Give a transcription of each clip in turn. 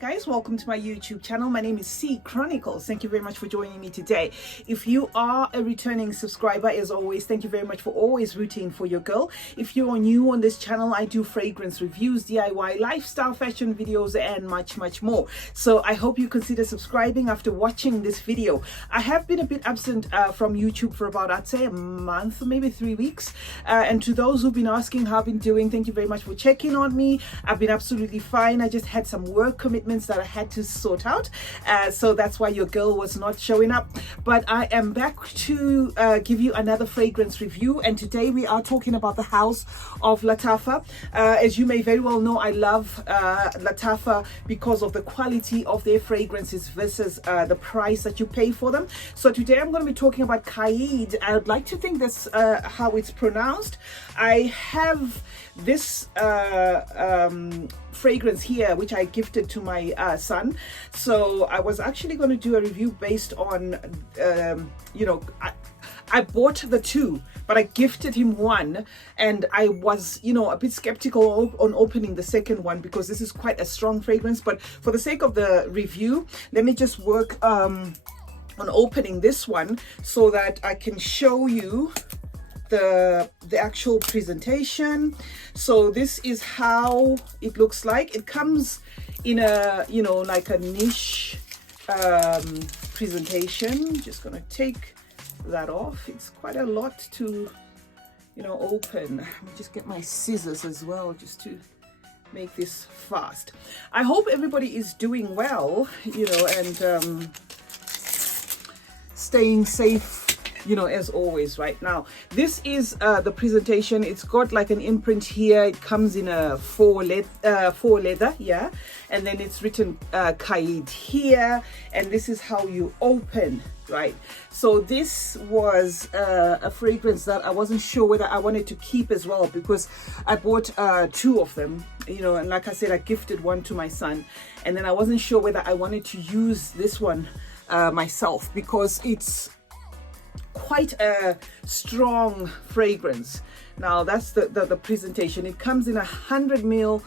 guys, welcome to my YouTube channel. My name is CeeChronicles. Thank you very much for joining me today. If you are a returning subscriber, as always, thank you very much for always rooting for your girl. If you are new on this channel, I do fragrance reviews, DIY, lifestyle, fashion videos, and much more. So I hope you consider subscribing after watching this video. I have been a bit absent from YouTube for about, I'd say, a month, maybe 3 weeks. And to those who've been asking how I've been doing, thank you very much for checking on me. I've been absolutely fine. I just had some work commitments that I had to sort out, so that's why your girl was not showing up. But I am back to give you another fragrance review, and today we are talking about the house of Lattafa. As you may very well know, I love Lattafa because of the quality of their fragrances versus the price that you pay for them. So today I'm going to be talking about Qaa'ed. I'd like to think that's how it's pronounced. I have this fragrance here which I gifted to my son, so I was actually going to do a review based on I bought the two, but I gifted him one, and I was a bit skeptical on opening the second one because this is quite a strong fragrance. But for the sake of the review, let me just work on opening this one so that I can show you the actual presentation. So this is how it looks like. It comes in a like a niche presentation. Just gonna take that off. It's quite a lot to open. Let me just get my scissors as well just to make this fast. I hope everybody is doing well, and staying safe, as always. Right now, this is the presentation. It's got like an imprint here. It comes in a faux leather, yeah, and then it's written Qaa'ed here, and this is how you open, right? So this was a fragrance that I wasn't sure whether I wanted to keep as well, because I bought two of them, and like I said, I gifted one to my son, and then I wasn't sure whether I wanted to use this one myself, because it's quite a strong fragrance. Now that's the presentation. It comes in 100 ml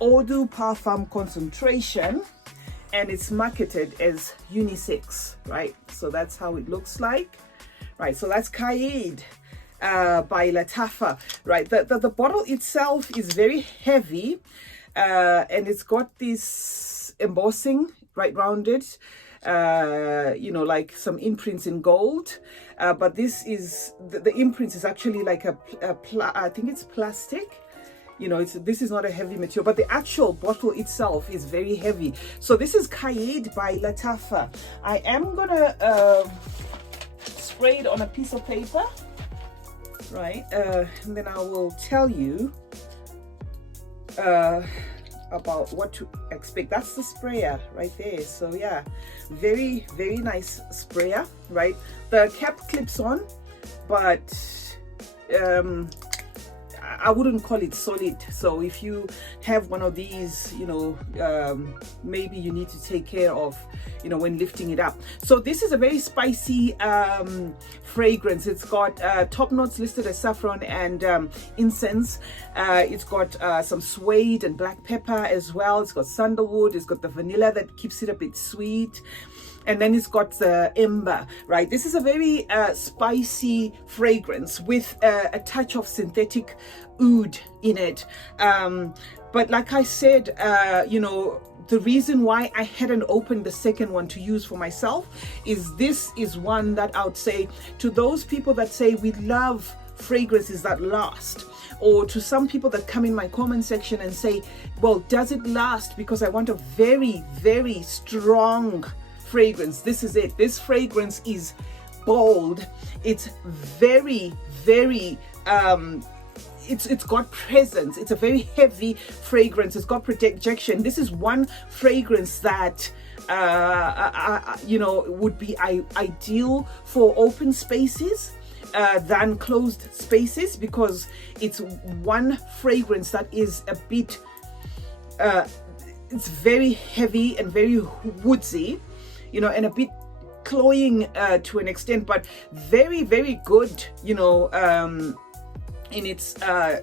eau de parfum concentration, and it's marketed as unisex, right? So that's how it looks like, right? So that's Qaa'ed by Lattafa, right? The bottle itself is very heavy, and it's got this embossing right round it, like some imprints in gold, but this is the imprint is actually like I think it's plastic. This is not a heavy material, but the actual bottle itself is very heavy. So this is Qaa'ed by Lattafa. I am gonna spray it on a piece of paper, right, and then I will tell you about what to expect. That's the sprayer right there. So yeah, very nice sprayer, right? The cap clips on, but I wouldn't call it solid. So if you have one of these, maybe you need to take care of, when lifting it up. So this is a very spicy fragrance. It's got top notes listed as saffron and incense. It's got some suede and black pepper as well. It's got sandalwood. It's got the vanilla that keeps it a bit sweet. And then it's got the ember, right? This is a very spicy fragrance with a touch of synthetic oud in it. But like I said, the reason why I hadn't opened the second one to use for myself is this is one that I would say to those people that say we love fragrances that last, or to some people that come in my comment section and say, well, does it last? Because I want a very strong fragrance. This is it. This fragrance is bold. It's very it's got presence. It's a very heavy fragrance. It's got projection. This is one fragrance that would be ideal for open spaces than closed spaces, because it's one fragrance that is a bit it's very heavy and very woodsy, and a bit cloying to an extent, but very good, in its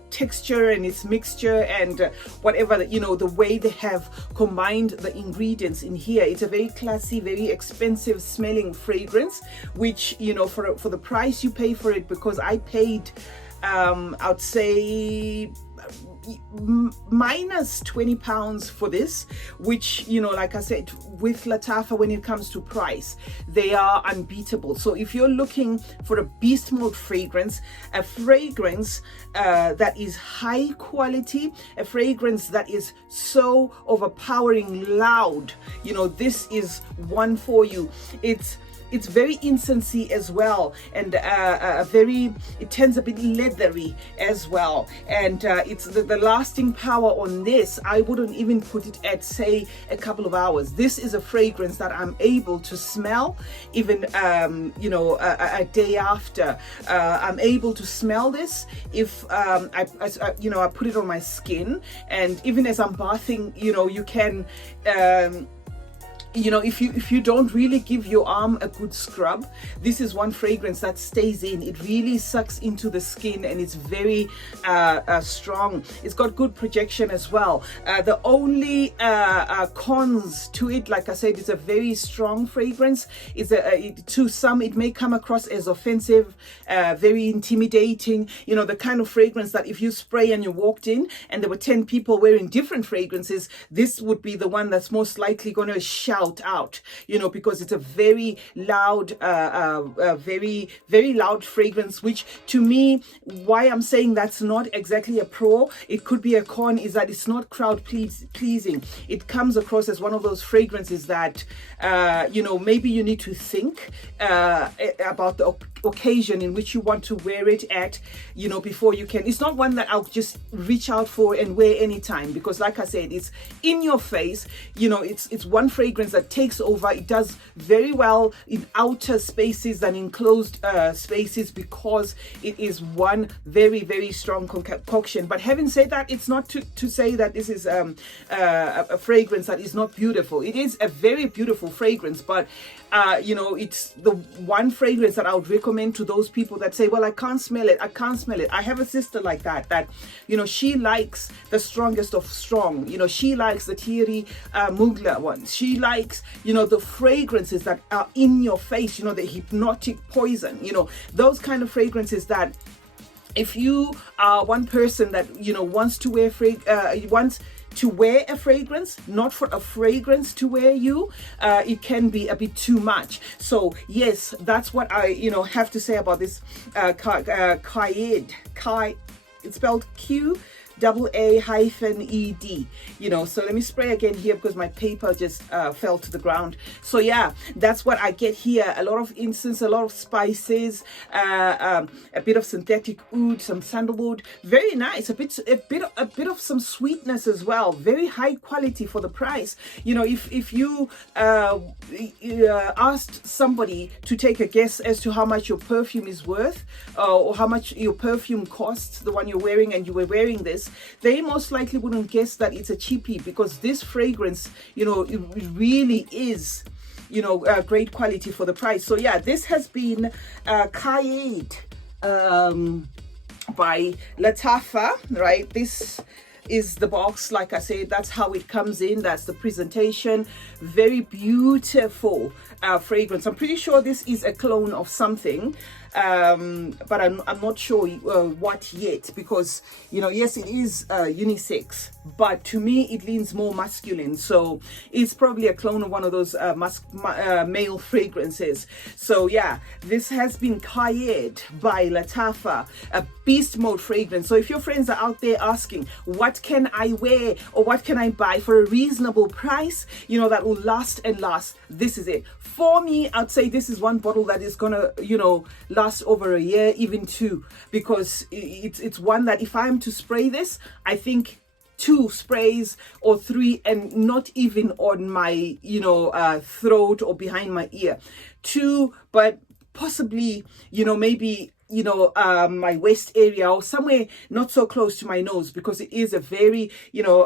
texture and its mixture and whatever, you know, the way they have combined the ingredients in here. It's a very classy, very expensive smelling fragrance, which, you know, for the price you pay for it, because I paid I'd say minus £20 for this, which, you know, like I said, with Lattafa, when it comes to price, they are unbeatable. So if you're looking for a beast mode fragrance, a fragrance that is high quality, a fragrance that is so overpowering loud, you know, this is one for you. It's very incensey as well, and it tends a bit leathery as well, and it's the lasting power on this, I wouldn't even put it at, say, a couple of hours. This is a fragrance that I'm able to smell even you know, a day after. I'm able to smell this if you know, I put it on my skin, and even as I'm bathing, you know, you can you know, if you don't really give your arm a good scrub, this is one fragrance that stays in. It really sucks into the skin, and it's very strong. It's got good projection as well. The only cons to it, like I said, it's a very strong fragrance. To some it may come across as offensive, very intimidating, you know, the kind of fragrance that if you spray and you walked in and there were 10 people wearing different fragrances, this would be the one that's most likely going to shout out, you know, because it's a very loud, very loud fragrance, which to me, why I'm saying that's not exactly a pro, it could be a con, is that it's not crowd pleasing. It comes across as one of those fragrances that you know, maybe you need to think about the occasion in which you want to wear it at, you know, before you can. It's not one that I'll just reach out for and wear anytime, because like I said, it's in your face, you know. It's one fragrance that takes over. It does very well in outer spaces and enclosed spaces, because it is one very strong concoction. But having said that, it's not to say that this is a fragrance that is not beautiful. It is a very beautiful fragrance, but you know, it's the one fragrance that I would recommend to those people that say, well, I can't smell it. I have a sister like that, you know, she likes the strongest of strong. You know, she likes the Thierry Mugler ones. She likes, you know, the fragrances that are in your face, you know, the hypnotic poison, you know, those kind of fragrances that if you are one person that, you know, wants to wear to wear a fragrance, not for a fragrance to wear you, it can be a bit too much. So yes, that's what I, you know, have to say about this Qaa'ed. It's spelled Qaa'ed, you know. So let me spray again here because my paper just fell to the ground. So yeah, that's what I get here. A lot of incense, a lot of spices, a bit of synthetic oud, some sandalwood. Very nice. A bit of some sweetness as well. Very high quality for the price. You know, if you asked somebody to take a guess as to how much your perfume is worth, or how much your perfume costs, the one you're wearing, and you were wearing this, they most likely wouldn't guess that it's a cheapie, because this fragrance, you know, it really is, you know, great quality for the price. So yeah, this has been Qaa'ed by Lattafa, right? This is the box. Like I said, that's how it comes in. That's the presentation. Very beautiful fragrance. I'm pretty sure this is a clone of something, but I'm not sure what yet, because, you know, yes, it is unisex, but to me it leans more masculine, so it's probably a clone of one of those male fragrances. So yeah, this has been Qaa'ed by Lattafa, a beast mode fragrance. So if your friends are out there asking, what can I wear or what can I buy for a reasonable price, you know, that will last and last, this is it. For me, I'd say this is one bottle that is gonna, you know, last over a year, even two, because it's one that if I'm to spray this, I think 2 sprays or 3, and not even on my, you know, throat or behind my ear. 2, but possibly, you know, maybe you know, my waist area, or somewhere not so close to my nose, because it is a very, you know,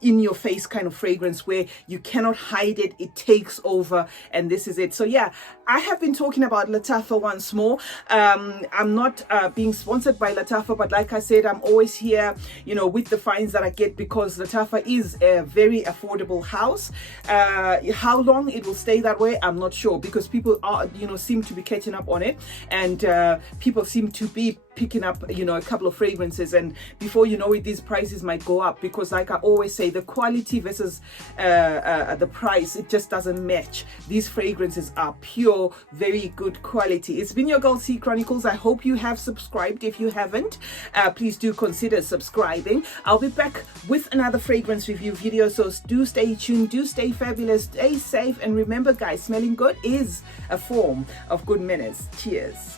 in your face kind of fragrance where you cannot hide it. It takes over, and this is it. So yeah, I have been talking about Lattafa once more. I'm not being sponsored by Lattafa, but like I said, I'm always here, you know, with the finds that I get, because Lattafa is a very affordable house. How long it will stay that way, I'm not sure, because people are, you know, seem to be catching up on it, and people seem to be picking up, you know, a couple of fragrances, and before you know it, these prices might go up, because like I always say, the quality versus the price, it just doesn't match. These fragrances are pure, very good quality. It's been your girl C Chronicles. I hope you have subscribed. If you haven't, please do consider subscribing. I'll be back with another fragrance review video, so do stay tuned, do stay fabulous, stay safe, and remember guys, smelling good is a form of good manners. Cheers.